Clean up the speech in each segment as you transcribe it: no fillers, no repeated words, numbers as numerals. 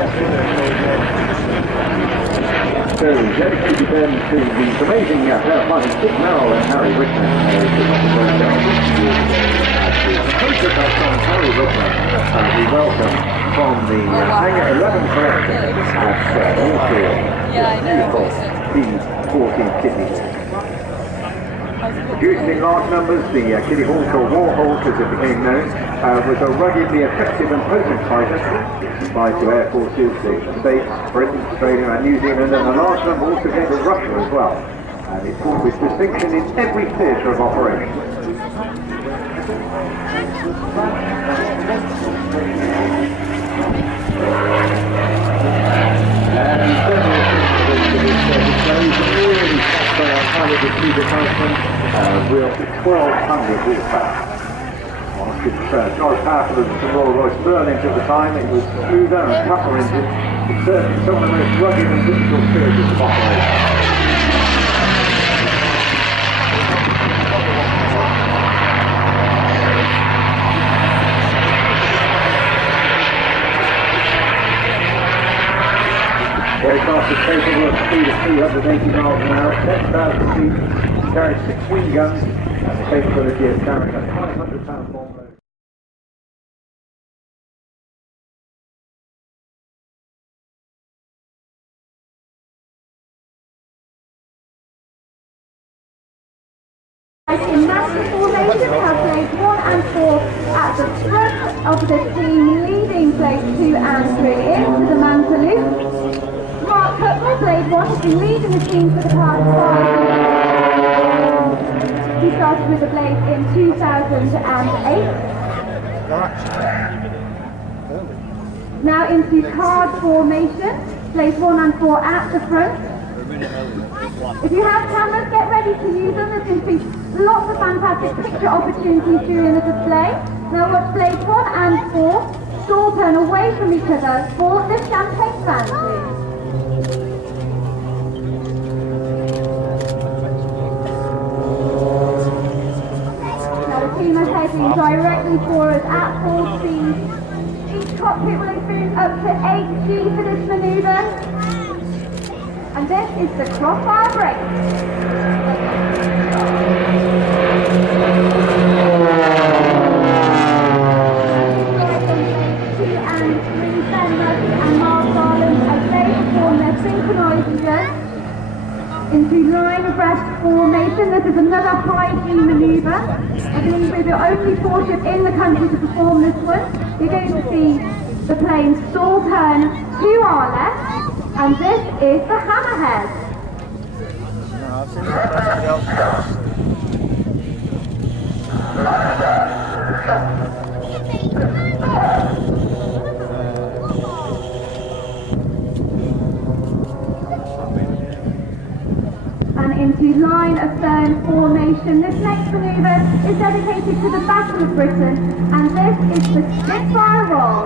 So, dedicated then to the amazing Fairfighting Dick Merrill and Harry Richmond, Harry Richmond, we welcome from the Hangar 11 collection at Southport. P-40 Kittyhawk. Produced in large numbers, the Kittyhawk, or Warhawk as it became known, was a ruggedly effective and potent fighter, supplied to air forces, the States, Britain, Australia and New Zealand, and a large number also came to Russia as well. And it fought with distinction in every theatre of operation. And several things to this displays really highly disputed husband, with 1,200 horsepower. Whilst it's not as powerful as the Royal Royce Berlins at the time, it was smoother and tougher engine. It's certainly some of the most rugged and difficult theatres of operation. Aircraft is capable of a speed of 380 miles an hour, 10,000 feet, carries 6 wing guns, and the capability of carrying a 500-pound bomb load. In master formation, we have blades 1 and 4 at the front of the team, leading blades 2 and 3 into the man salute. Mark Cutler, blade 1, has been leading the team for the past 5 years. He started with the blades in 2008. Now into card formation, blades 1 and 4 at the front. If you have cameras, get ready to use them. There's going to be lots of fantastic picture opportunities during the display. Now watch blades 1 and 4 stall turn away from each other for the champagne fancy. Now the team are heading directly for us at full speed. Each cockpit will experience up to 8 G for this manoeuvre. And this is the crossfire brake. Into line abreast formation. This is another high G manoeuvre. I believe we're the only forces in the country to perform this one. You're going to see the plane stall turn to our left, and this is the hammerhead. And into line of stern formation. This next manoeuvre is dedicated to the Battle of Britain, and this is the Spitfire roll.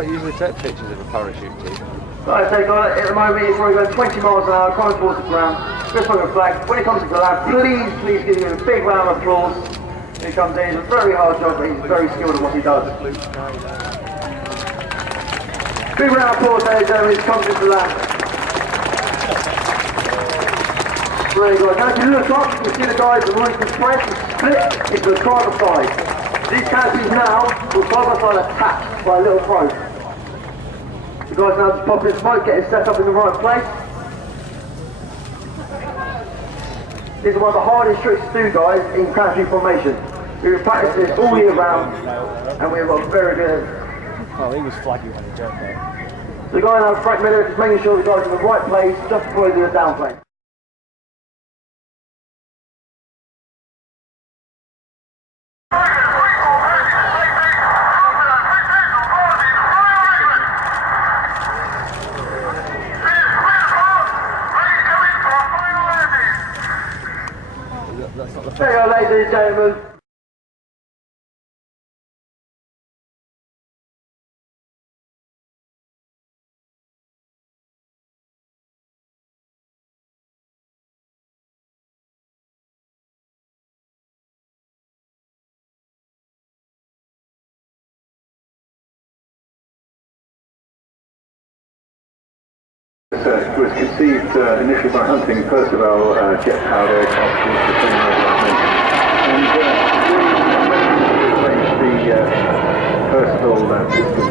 Usually take pictures of a parachute team. Right, so guys, at the moment it's probably going 20 miles an hour, coming towards the ground, just on the flag. When he comes to the lab, please give him a big round of applause. He comes in, it's a very hard job, but he's very skilled at what he does. Big round of applause, ladies and gentlemen, he comes into the lab. Very good. Now if you look up, you see the guys, the wings are spread and split into the side by side. These canopies now will side by side attached by a little probe. The guys now just pop in smoke, get it set up in the right place. This is one of the hardest tricks to do, guys, in canopy formation. We've practiced this all year round, and we've got very good. Oh, he was flagging when he jumped there. So the guy now, Frank Miller, is making sure the guys are in the right place just before they do the downplane. There you go, ladies and gentlemen. Was conceived initially by hunting Percival jet-powered aircraft, and the Percival system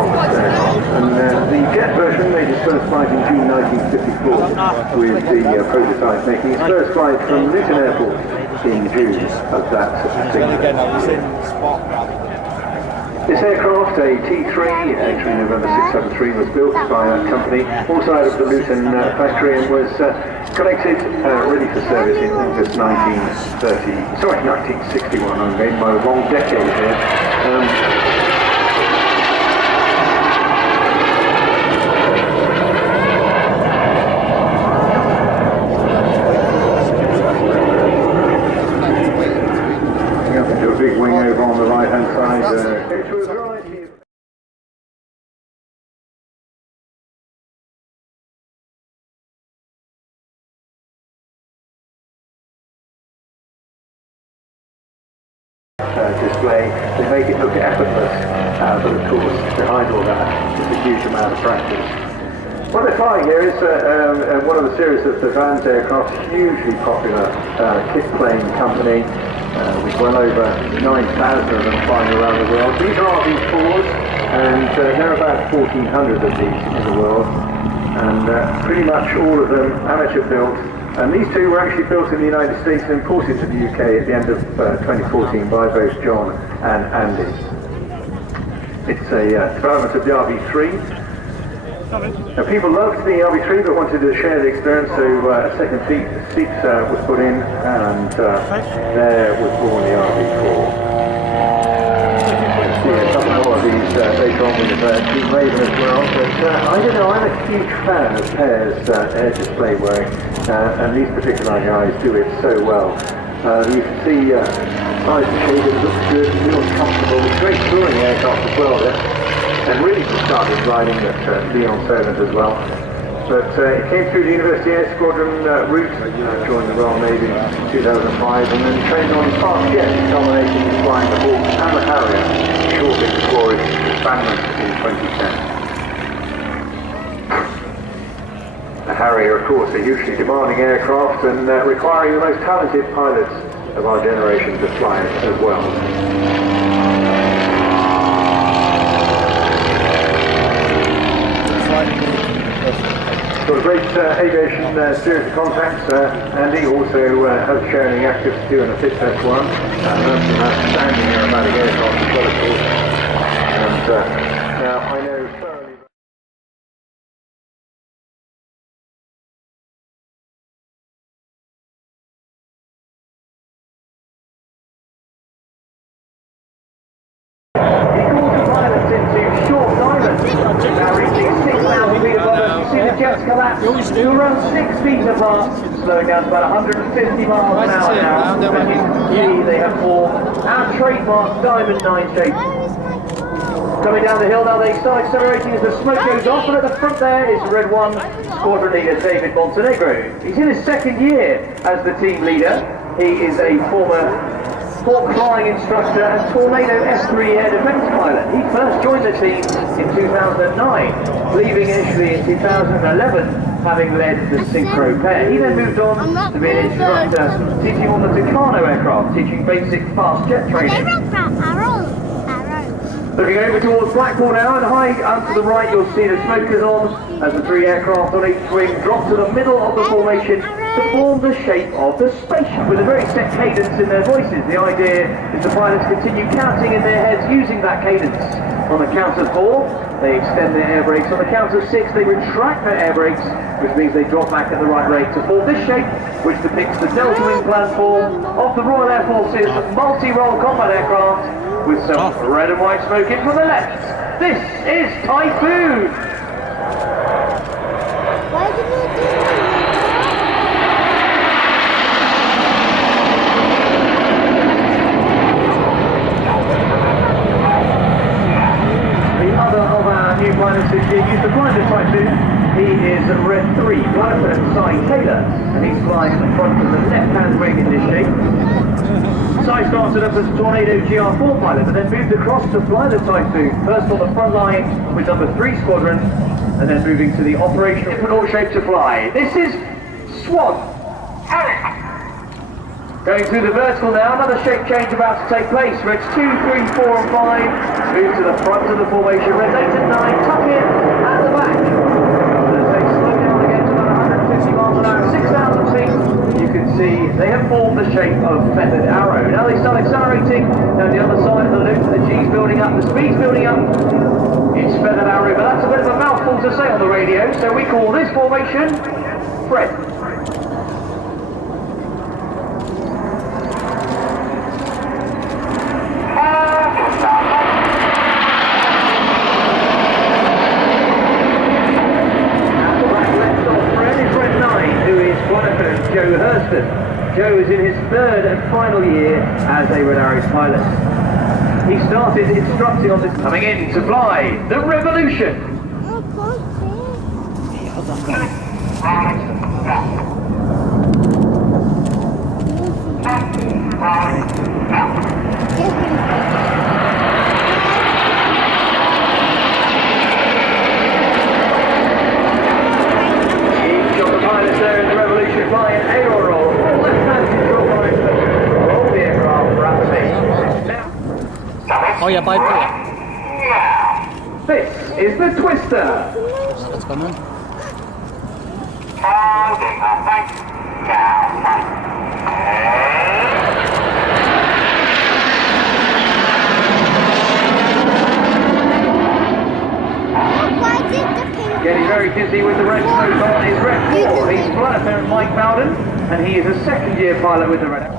on this aircraft. And the jet version made its first flight in June 1954, with the prototype making its first flight from Luton Airport in June of that same year. This aircraft, a T3, actually November 673, was built by a company outside of the Luton factory and was collected ready for service in August 1961. I'm getting my wrong decade here. A big wing over on the right hand side. Display to make it look effortless, but of course behind all that is a huge amount of practice. What they're flying here is one of the series of the Vans aircraft, hugely popular kit plane company. With well over 9,000 of them flying around the world. These are RV4s, and there are about 1,400 of these in the world, and pretty much all of them amateur built. And these two were actually built in the United States and imported to the UK at the end of 2014 by both John and Andy. It's a development of the RV3. Now, people loved the RV3 but wanted to share the experience, so a second seat was put in, and there was born the RV4. See a couple more of these later on with Team Raven as well, but I don't know, I'm a huge fan of Pear's air display work, and these particular guys do it so well. You can see size and shape, it looks good, feels comfortable, great touring aircraft as well there. And really just started riding at Leon Servant as well. But it came through the University Air Squadron route, joined the Royal Navy in 2005, and then trained on fast jets, culminating in flying the Hawk and the Harrier shortly before its disbandment in 2010. The Harrier, of course, a hugely demanding aircraft and requiring the most talented pilots of our generation to fly it as well. Got a great aviation series of contacts. Andy also has sharing active to do in a fit test one. Learned some outstanding aerobatic aircraft as well, of course. And now I know thoroughly. He calls the pilots into short diamonds. Now reaching 6,000 feet above us, you see the jets collapse. You'll run 6 feet apart, slowing down to about 150 miles an hour now. And you can see they have formed our trademark Diamond 9 shape. Coming down the hill now, they start accelerating as the smoke goes off, and at the front there is Red 1 Squadron Leader David Montenegro. He's in his second year as the team leader. He is a former Hawk flying instructor and Tornado S3 air defense pilot. He first joined the team in 2009, leaving initially in 2011, having led the Synchro pair. He then moved on to be an instructor, teaching on the Tucano aircraft, teaching basic fast jet training. Looking over towards Blackwall now, and high up to the right you'll see the smokers on as the 3 aircraft on each wing drop to the middle of the formation to form the shape of the spaceship with a very set cadence in their voices. The idea is the pilots continue counting in their heads using that cadence. On the count of 4, they extend their air brakes. On the count of 6, they retract their air brakes, which means they drop back at the right rate to form this shape, which depicts the delta wing platform of the Royal Air Force's multi-role combat aircraft with some red and white smoke in from the left. This is Typhoon! Why did you do that? The other of our new pilots this year used to fly the Typhoon. He is Red 3, Lieutenant Cy Taylor, and he's flying in front of the left-hand wing in this shape. Cy started up as a Tornado GR4 pilot, but then moved across to fly the Typhoon, first on the front line with number 3 Squadron, and then moving to the operational different shape to fly. This is Swan. Going through the vertical now, another shape change about to take place. Reds 2, 3, 4 and 5 move to the front of the formation. Reds 8 and 9 tuck in at the back. As they slow down again to about 150 miles an hour, 6,000 feet, you can see they have formed the shape of feathered arrow. Now they start accelerating down the other side of the loop. The G's building up, the speed's building up. It's feathered arrow, but that's a bit of a mouthful to say on the radio, so we call this formation Fred. Joe is in his 3rd and final year as a Red Arrows pilot. He started instructing on this, coming in to fly the Revolution. Each of the pilots there in the Revolution flying aerial roll. Oh yeah, by foot. This is the Twister. What's going on? Getting very dizzy with the red smoke on is Red 4. He's Flight Lieutenant Mike Bowden, and he is a 2nd-year pilot with the Red Arrows.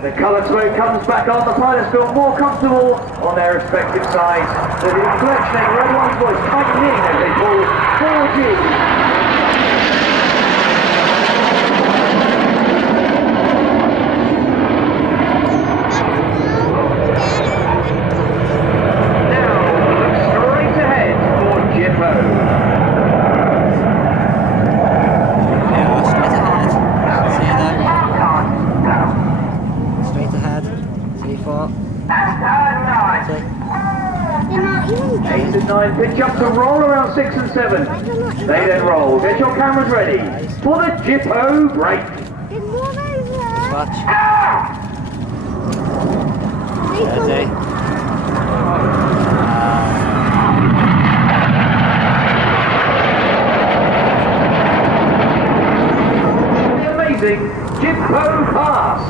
The coloured smoke comes back on. The pilots feel more comfortable on their respective sides. The inflectioning Red 1's voice tightening in as they pull 4G. Pitch up to roll around 6 and 7. They then roll. Get your cameras ready for the Jippo break. Watch. Amazing Jippo pass.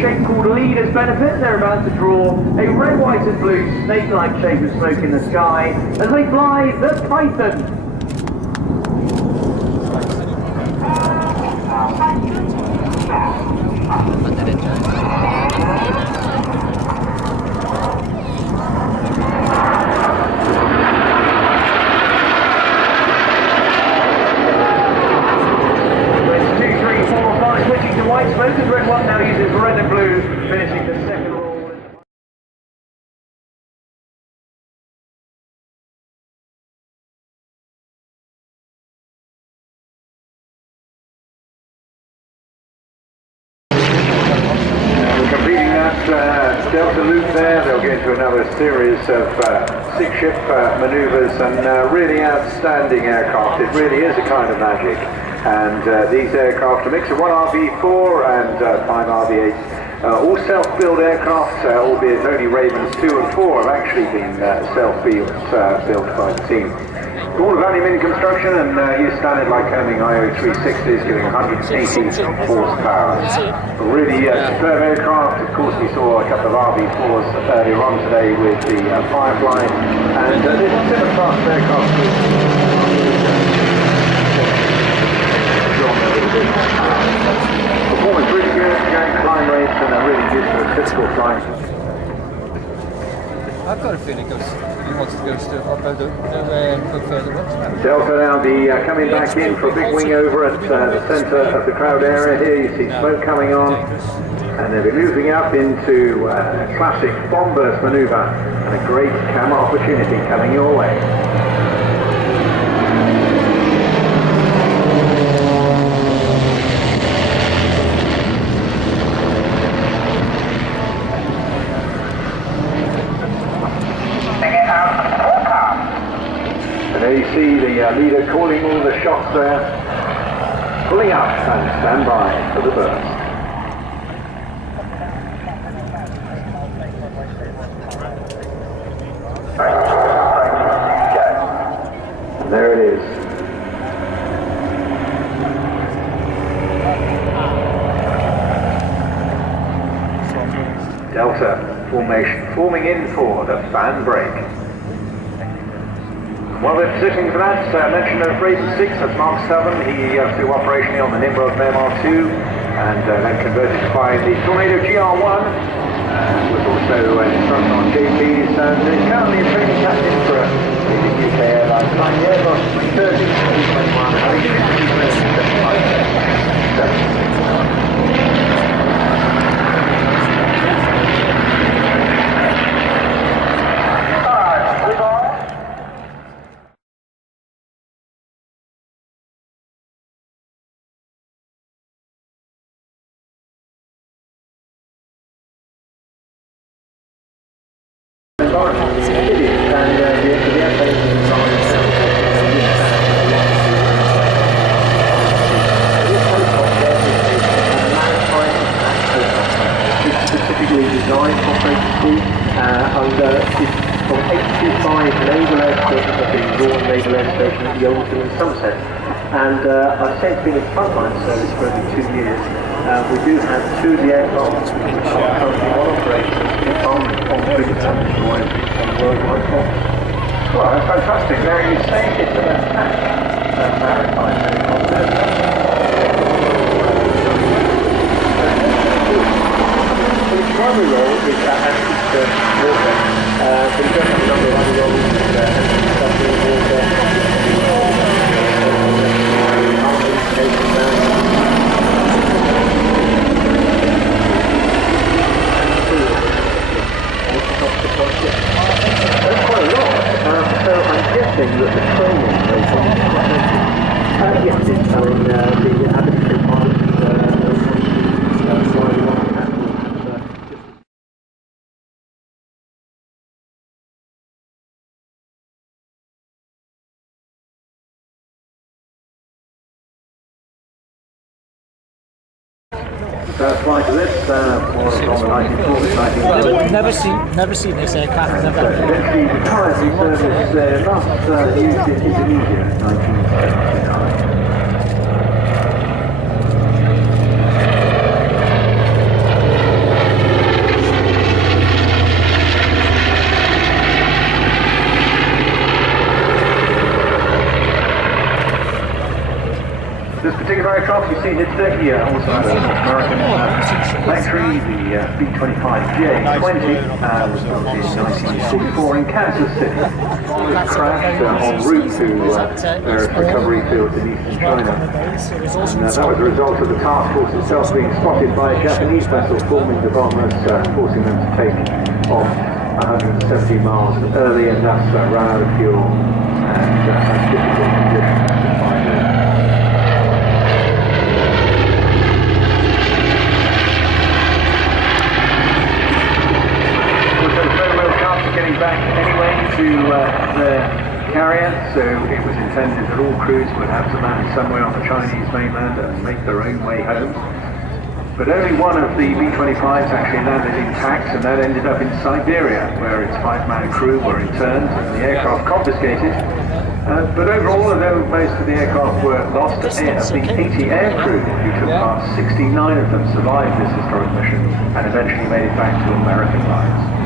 Shape called Leader's Benefit. They're about to draw a red-white white and blue snake-like shape of smoke in the sky as they fly the Typhoon. Switching to white smoke as red one now uses red and blue, finishing the second roll. Completing that Delta loop there, they'll get into another series of six-ship manoeuvres and really outstanding aircraft. It really is a kind of magic. And these aircraft, a mix of one RV4 and 5 RV8s, all self-built aircraft, albeit only Ravens 2 and 4 have actually been self-built by the team. All of aluminium construction and use standard Lycoming IO360s giving 180 horsepower. A really superb aircraft. Of course, we saw a couple of RV4s earlier on today with the Firefly, and this similar class aircraft. Performance really good, going climb rates and a really useful physical flying. I've got a feeling he wants to go further up. Delta now coming back in for a big wing over at the centre of the crowd area. Here you see smoke coming on, and they'll be moving up into a classic bomb burst manoeuvre and a great camera opportunity coming your way. There you see the leader calling all the shots there, pulling up and stand by for the burst. And there it is. Delta formation forming in for the fan break. While they're positioning for that, mention of Raven 6, that's Mark 7. He flew operationally on the Nimrod MR2 and then converted to fly the Tornado GR1. Was also an instructor on JP's and is currently a training captain for a leading UK airline flying the Airbus 330, 321, having been I've since been in frontline service for only 2 years. We do have 2 of the aircraft which are currently on operation on British on worldwide force. Well, that's fantastic. Now you say it's an attack maritime helicopter. So its primary role is anti-surf warfare. But it does have a number of other roles, anti-submarine warfare. That's quite a lot. So I'm guessing that the training goes on. Yes, it's telling the Aberdeen pilot flying on First flight of this was on the 1940s, 1940s. Never seen this aircraft. The current service last used in Indonesia in 1979. aircraft you see here today also had an American factory, the B-25J-20, was built in 1944 in Kansas City. It was crashed en route to various recovery fields in eastern China. And that was a result of the task force itself being spotted by a Japanese vessel forming the bombers, forcing them to take off 170 miles early and thus run out of fuel and had difficult conditions to find it. Also, the farewell cars are getting back anyway to their carrier, so it was intended that all crews would have to land somewhere on the Chinese mainland and make their own way home. But only one of the B-25s actually landed intact, and that ended up in Siberia, where its 5-man crew were interned and the aircraft confiscated. But overall, although most of the aircraft were lost, of the 80 air crew who took part, 69 of them survived this historic mission and eventually made it back to American lines.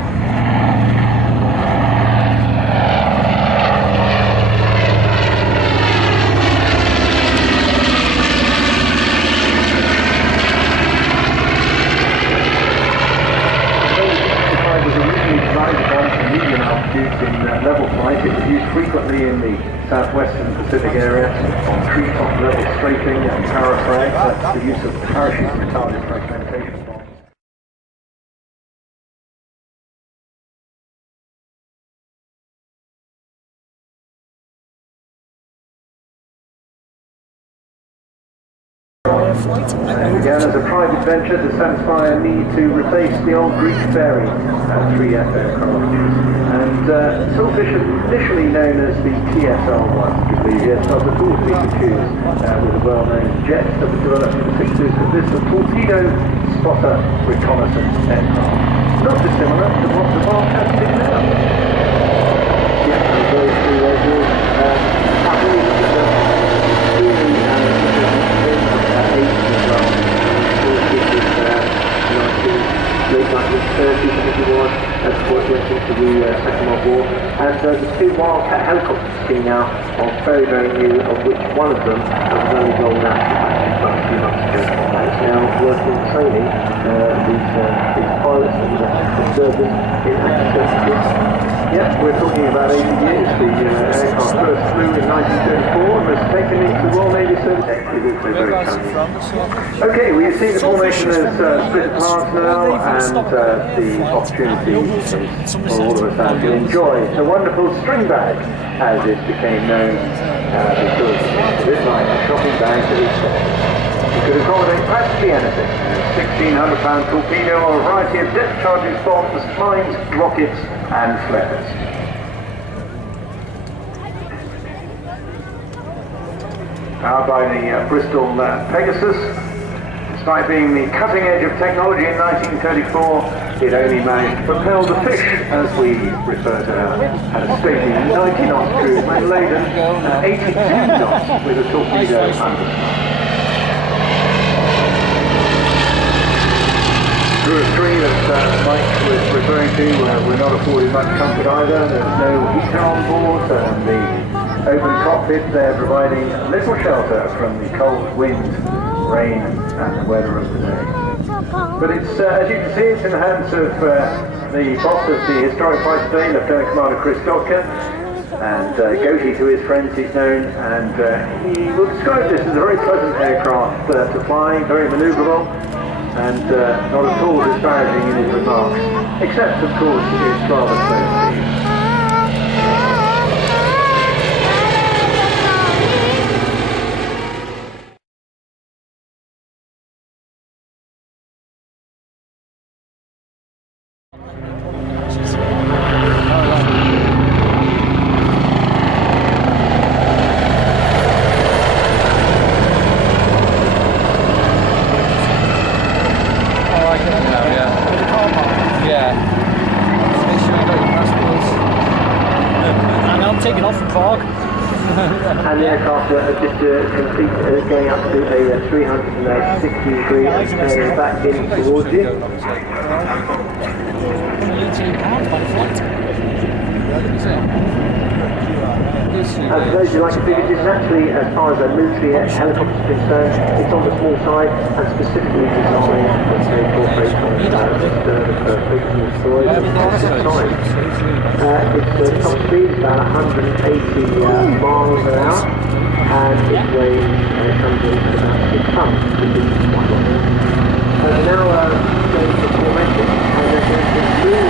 In level flight. It was used frequently in the southwestern Pacific area on treetop level strafing and power frags. That's the use of parachute retarded fragmentation bombs. It began as a private venture to satisfy a need to replace the old Greek Fairey 3F aircraft. And Swordfish, initially known as the TSL-1, you believe, yes, of the tools we could choose with a well-known jet that was developed in the 60s, but this was torpedo spotter reconnaissance aircraft. Not dissimilar to what the Wildcats did now. Yes, and those two engines, happily look at the really late 1930s, I think it was, as the boys went into the Second World War. And the two Wildcat helicopters seen now are very, very new, of which one of them was only rolled out a few months ago. And it's now working training these pilots and observers in active services. Yeah, we're talking about 80 years. The aircraft first flew in 1934 and was taken into Royal Navy service. It's also very challenging. Okay, well, you see the formation has split apart now, and the opportunity is for all of us now to enjoy the wonderful string bag, as it became known, because this night a shopping bag that is it could accommodate practically anything. A 1,600-pound torpedo or a variety of depth-charging bombs, mines, rockets and flares. Powered by the Bristol Pegasus, despite being the cutting edge of technology in 1934, it only managed to propel the fish, as we refer to her, at a stately 90 knots cruise when laden at 82 knots with a torpedo under. Through a tree that Mike was referring to, we're not afforded much comfort either. There's no heater on board, and the open cockpit there providing little shelter from the cold wind, rain and the weather of the day. But it's, as you can see, it's in the hands of the boss of the historic flight today, Lieutenant Commander Chris Dodkin, and Goatee to his friends he's known, and he will describe this as a very pleasant aircraft to fly, very manoeuvrable, and not at all disparaging in his remarks, except of course it's rather close. And the aircraft just complete going up to a 360 degree and turning back in towards you. For those who like images, naturally, as far as a military helicopter is concerned, it's on the small side and specifically designed to incorporate fictional stories of time. Its top speed is about 180 miles an hour, and its weight comes in at about 6 tons, which is quite a lot. Now going to formation, and there's going to be a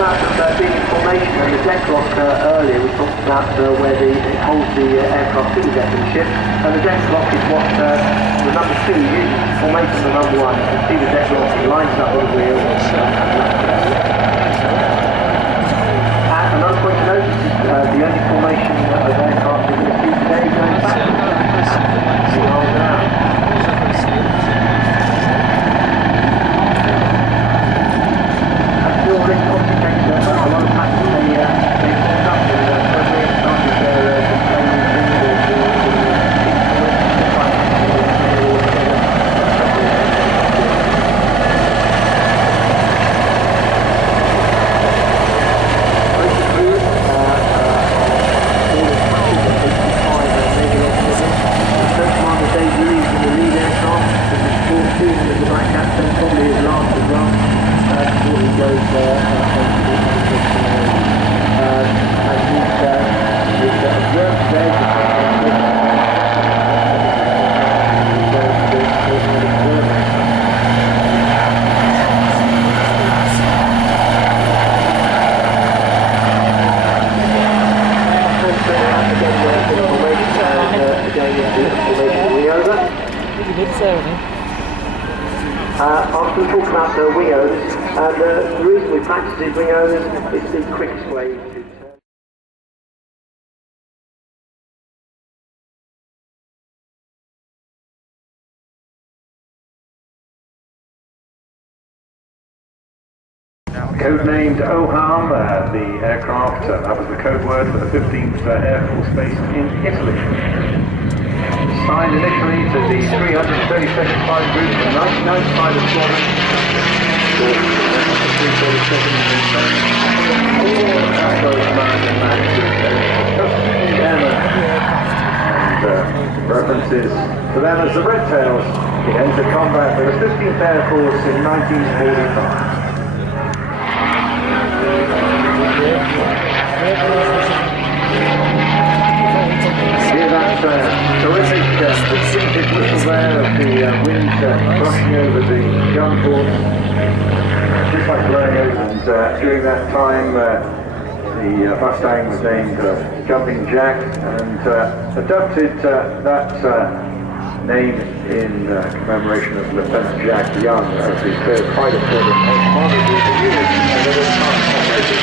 lot about being in formation and the deck lock earlier. We talked about where it holds the aircraft to the deck of the ship, and the deck lock is what the number 2 uses formation of the number 1. You can see the deck lock lines up on the wheel. Another point to note is the only formation of aircraft we're going to see today going back. I'm going to talk about the wing owners, and the reason we practice these wing owners is the quickest way to turn. Codenamed OHAM, the aircraft, that was the code word for the 15th Air Force based in Italy. Signed initially to the 332nd Flight Group and 99th Fighter Squadron. All those American and references to them as the Red Tails. He entered combat with the 15th Air Force in 1945. Hear that terrific distinctive whistle there of the wind brushing over the gun ports, just like blowing over. And during that time, the Mustang was named Jumping Jack, and adopted that name in commemoration of Lieutenant Jack Young of the 3rd Fighter Squadron, honored with the unit and at all times operated.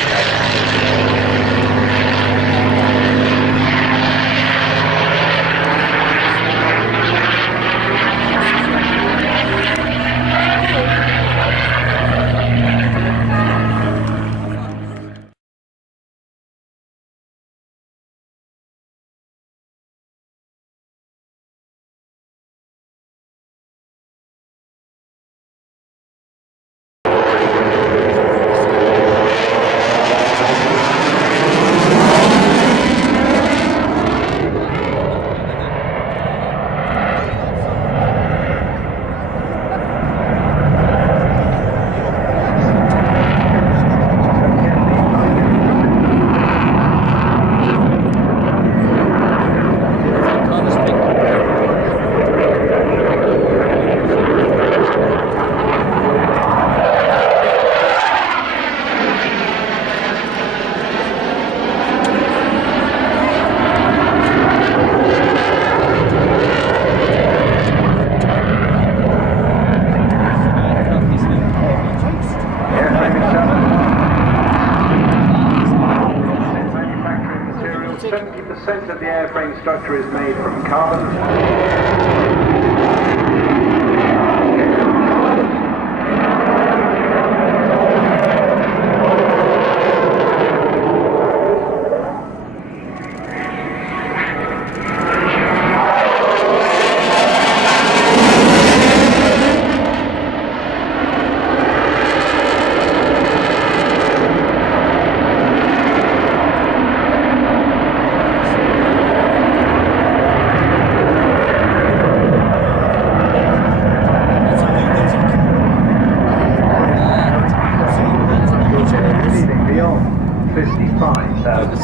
Of the airframe structure is made from carbon.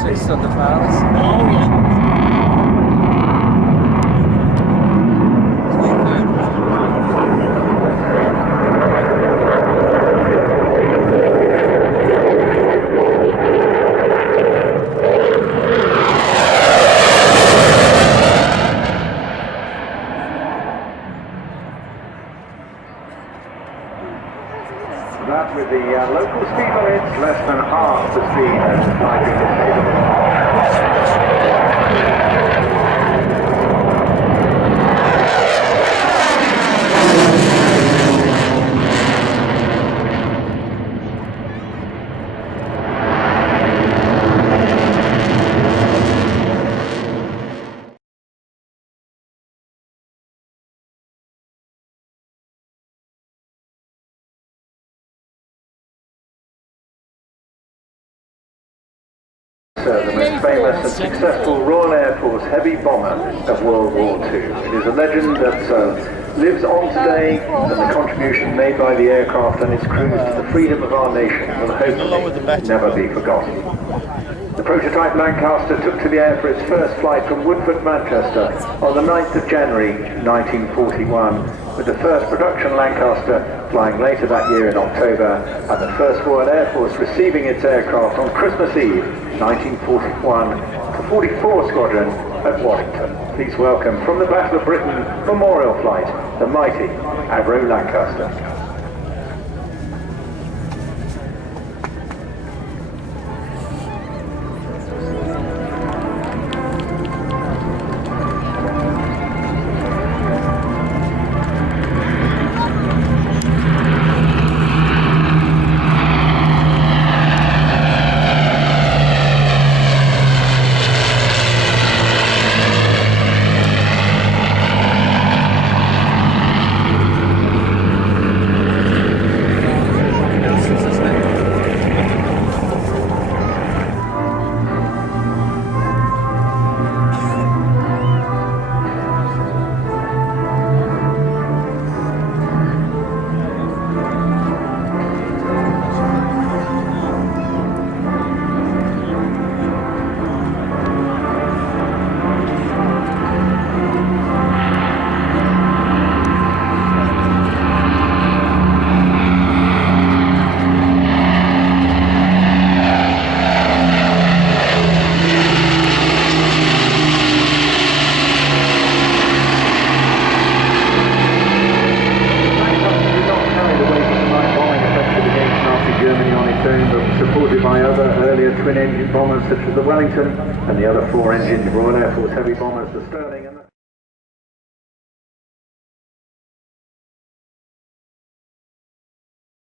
switched on the files. Oh, yeah. That with the local speed limits less than half the speed as flying the most famous and successful Royal Air Force heavy bomber of World War II. It is a legend that lives on today, and the contribution made by the aircraft and its crews to the freedom of our nation will hopefully never be forgotten. The prototype Lancaster took to the air for its first flight from Woodford, Manchester on the 9th of January 1941, with the first production Lancaster flying later that year in October, and the first Royal Air Force receiving its aircraft on Christmas Eve 1941 to 44 Squadron at Washington. Please welcome from the Battle of Britain Memorial Flight, the mighty Avro Lancaster. Supported by other earlier twin-engine bombers such as the Wellington and the other four-engine Royal Air Force heavy bombers, the Sterling and the